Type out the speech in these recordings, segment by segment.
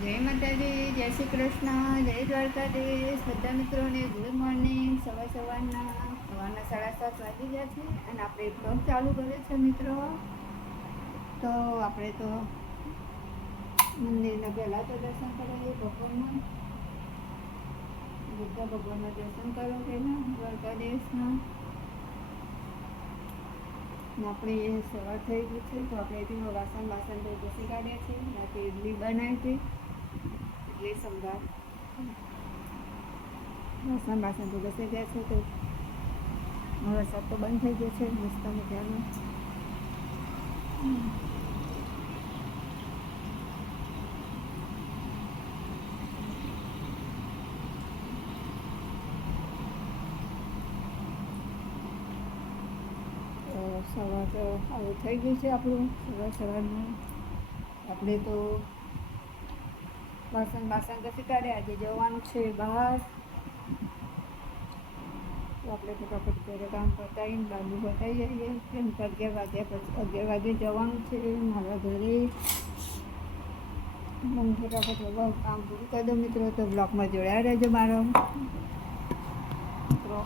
જય માતાજી, જય શ્રી કૃષ્ણ, જય દ્વારકાધીશ. બધા મિત્રોને ગુડ મોર્નિંગ. સવાર સવારના સવારના સાડા સાત વાગી ગયા છે અને આપણે બ્લોગ ચાલુ કર્યો છે મિત્રો. તો આપણે તો મંદિરના પહેલાં તો દર્શન કરાવીએ ભગવાનના. બધા ભગવાનના દર્શન કરો પહેલાં, દ્વારકાધીશના. આપણે સવાર થઈ ગયું છે તો આપણે એથી વાસણ વાસણ તો ઘસી કાઢ્યા છે રાતે ઇડલી બનાવી હતી. સંભાર વાસણ બાસણ તો ઘસે ગયા છે તો વરસાદ તો બંધ થઈ ગયો છે, મસ્ત ધ્યાન સવાર તો આવું થઈ ગયું છે આપણું સવાર સવારનું આપણે તો વાસણ વાસણ કશી કાઢે? આજે જવાનું છે બહાર. તો આપણે ફટાફટ ઘરે કામ પતાવીને બાજુ બતાવી જઈએ કેમ કે અગિયાર વાગ્યા પછી, અગિયાર વાગે જવાનું છે મારા ઘરે. હું ફટાફટ કામ પૂરું કરી દઉં મિત્રો. તો બ્લોકમાં જોડાયા રહેજો મારો. મિત્રો,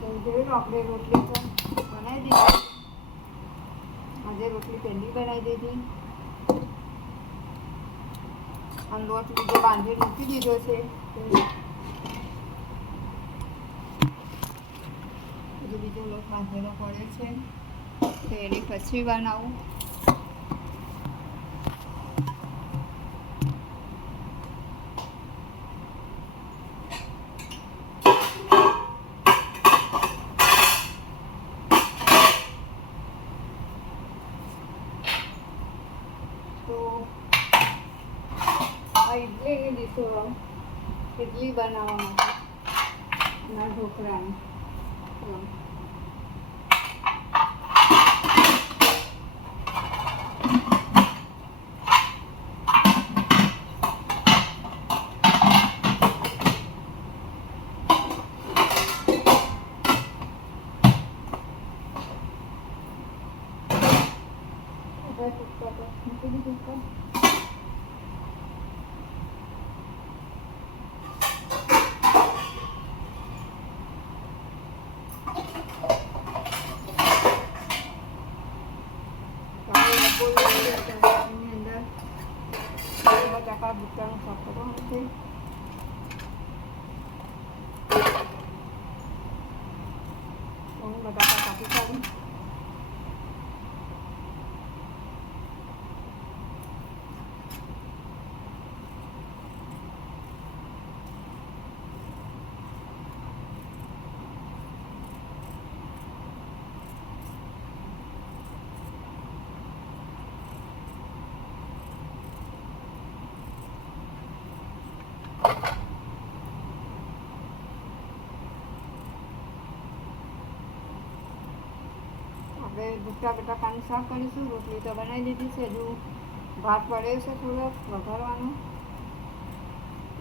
તો જોયું આપણે રોટલી પણ બનાવી દીધી. આજે રોટલી પહેલી બનાવી દીધી. લોટ બીજો બાંધી, મૂકી દીધો છે. બીજો લોટ બાંધેલો પડ્યો છે. તો એને પછી બનાવું તો આ ઇડલી લીધો ઇડલી બનાવવા માટે ના ઢોકળાની હમ. આપણે કુકર પર મૂકી દીધું ઉપર. આપણે બપોરે એની અંદર બટાકા બટાકાનું શાક કરવાનું છે હું બટાકા કાપી કાઢું આપણે ભૂકા બટાકાનું શાક કરીશું, રોટલી તો બનાવી દીધી છે, હજુ ભાત પડ્યો છે થોડોક વઘારવાનો.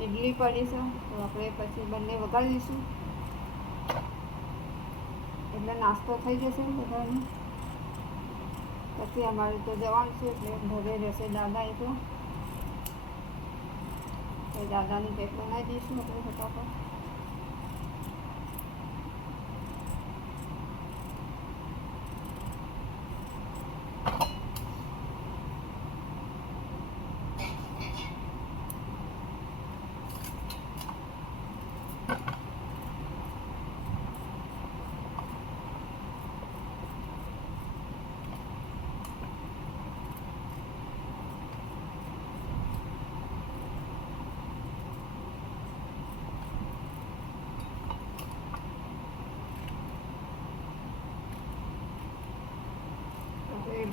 ઇડલી પડી છે, તો આપણે પછી બંને વઘારી દઈશું એટલે નાસ્તો થઈ જશે બધાને. પછી અમારે તો જવાનું છે, એટલે ઘરે રહેશે દાદા એ તો. દાદાની પેક બનાવી દઈશું આપણે ફટાફટ.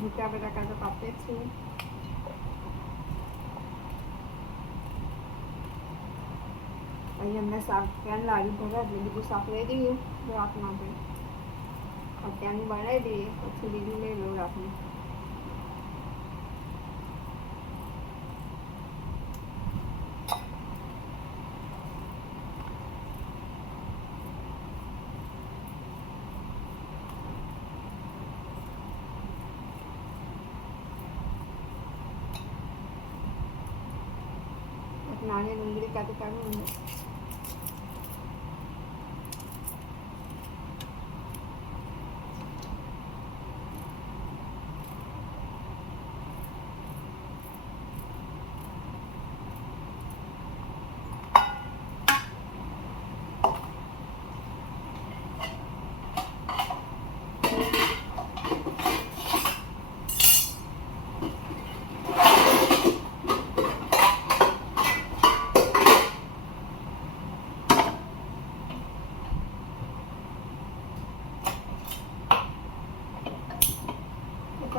ભૂકા બટાકા તો કાપીએ જ છે અહીં અમને શાક ત્યાં લારી ભરા એટલે બીજું શાક લઈ દઈએ રાત માટે અત્યારનું બનાવી દઈએ પછી બીજું લઈ લઉં રાતનું நானே உங்களுக்காக தாங்க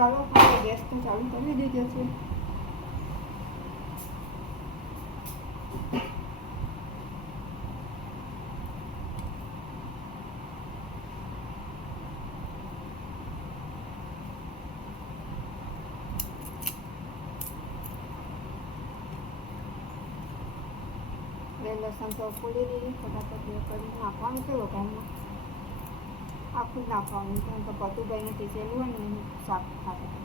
ચાલો આપણે ગેસ તો ચાલુ કરી દીધો છે બે લસણ તો ફોડી દીધી ફટાફટ એ કરી નાખવાનું છે વઘારમાં આખું નાખવાનું કેમ કે પતુભાઈને પીસેલું હોય ને શાક ખાતે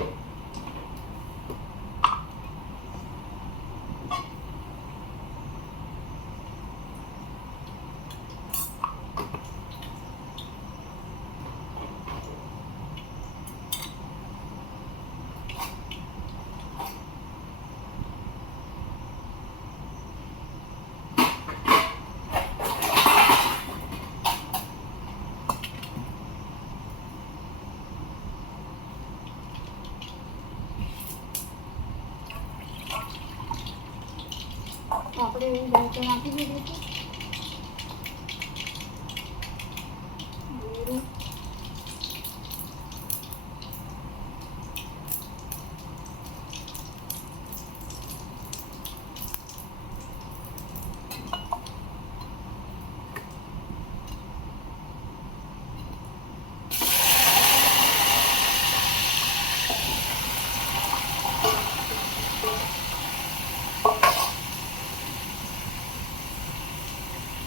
Okay. આપણે દાળ તો નાખી દીધી છે જીરું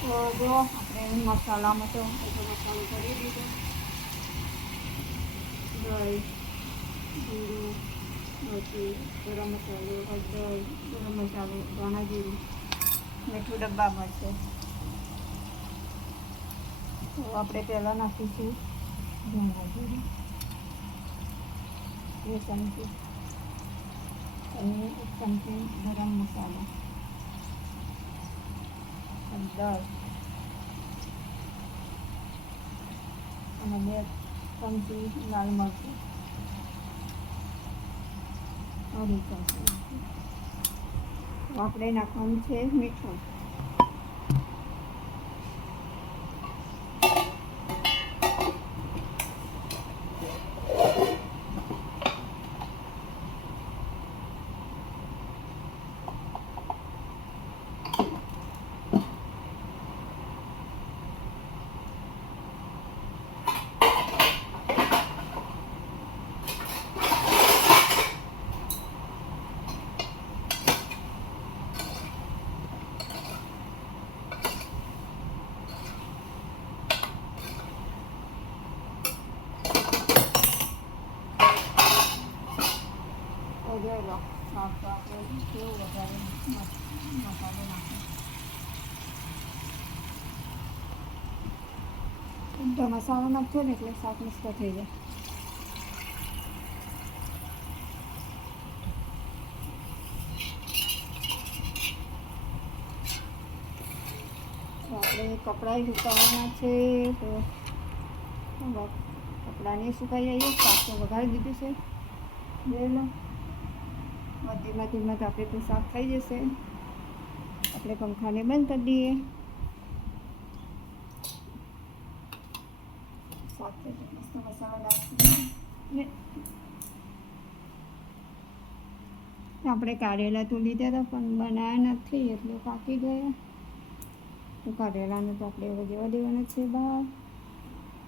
તો જો તો બધો મસાલો કરી દીધો. દહીં, જીરું પછી ગરમ મસાલો, હળદર, ગરમ મસાલો, ધાણા મીઠું ડબ્બા મળશે તો આપણે પહેલાં નાખીશું ધાણા જીરું. બે ચમચી અને એક ચમચી ગરમ મસાલો. હળદર અને બે ચમચી લાલ મરચું. અઢી ચમચી આપણે નાખવાનું છે મીઠું. કેવું વધારે મસ- મસાલો નાખે નાખશો ને એટલે શાક મસ્ત થઈ જાય. આપણે કપડાં સુકાવવાના છે, તો કપડાને સુકાઈ જઈએ શાક તો વઘારી દીધું છે. બે લો. ધીમા ધીમા તો આપણે તો શાક થઈ જશે. આપણે પંખાને બંધ કરી દઈએ. જાય, મસ્ત મસાલો નાખી ને આપણે કારેલા તો લીધા હતા, પણ બનાવ્યા નથી, એટલે પાકી ગયા. તો કારેલાને તો આપણે હવે જવા દેવાના છે બહાર.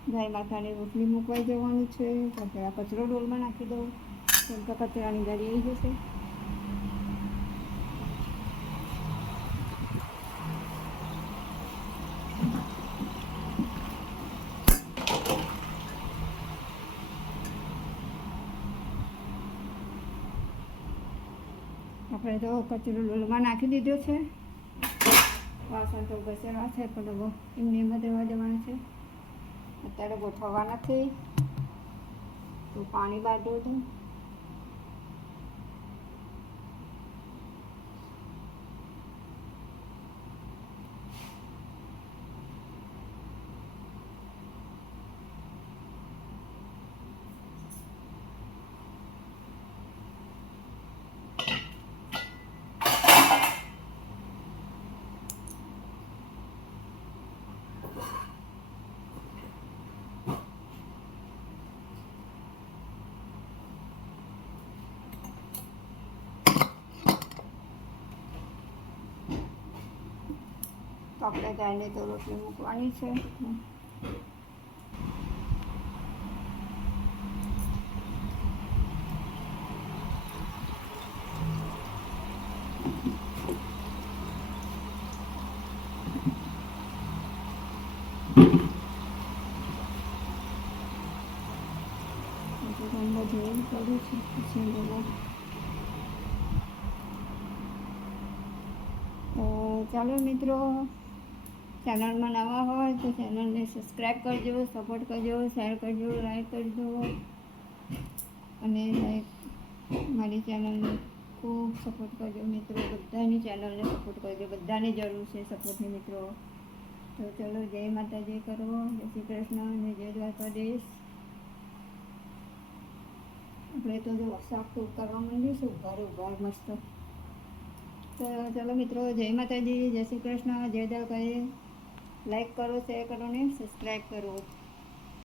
ગાય માથાની રોટલી મૂકવાઈ જવાનું છે કચરા કચરો ડોલમાં નાખી દઉં. કેમ કે કચરાની ગાડી આવી જશે. આપણે તો કચરો ડોલમાં નાખી દીધો છે. વાસણ તો ઘસેલા છે, પણ હવે એમની એમ જ દેવાના છે. અત્યારે ગોઠવવા નથી. તો પાણી બાંધો હતું તો આપણે ગાયને તો રોટલી મૂકવાની છે. બધું કર્યું છે પછી ચાલો મિત્રો ચેનલમાં નવા હોય તો ચેનલને સબસ્ક્રાઈબ કરજો, સપોર્ટ કરજો, શેર કરજો, લાઈક કરજો. અને લાઈક મારી ચેનલને ખૂબ સપોર્ટ કરજો મિત્રો, બધાની ચેનલને સપોર્ટ કરજો, બધાને જરૂર છે સપોર્ટની મિત્રો. તો ચલો જય માતાજી કરો, જય શ્રી કૃષ્ણ અને જય દ્વારકાધીશ. આપણે તો જો વરસાદ ઉતારવા માંડીશું ઉભાર ઉભાર મસ્ત. તો ચલો મિત્રો, જય માતાજી, જય શ્રી કૃષ્ણ, જય દ્વારકાધીશ. લાઈક કરો શેર કરો ને સબસ્ક્રાઈબ કરો.